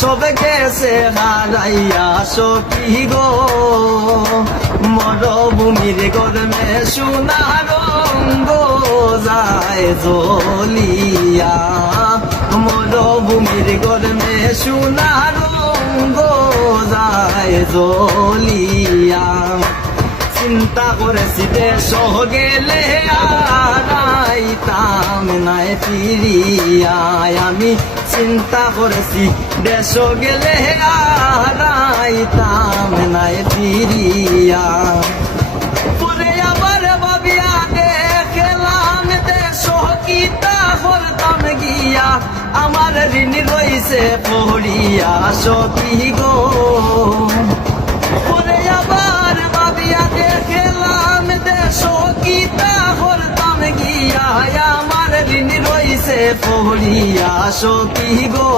সবে গেছে হারাইয়া সখী গো মরভূমির গরমে সোনার রঙ্গ যায় জ্বলিয়া মরভূমির গরমে সোনার রঙ্গ যায় জ্বলিয়া চিন্তা করেছি দেশ গেলে আইতাম নাই ফিরিয়া আমি চিন্তা করেছি দেশ গেলে আইতাম নাই ফিরিয়া পরে আবার ভাবিয়া দেখলাম দেশ কিতা করতাম গিয়া আমার ঋণ রইছে পড়িয়া সখী গো পরে আবার ভাবিয়া দেখলাম দেশ কিতা করতাম গিয়া আমার ঋণ রইছে পড়িয়া সখী গো।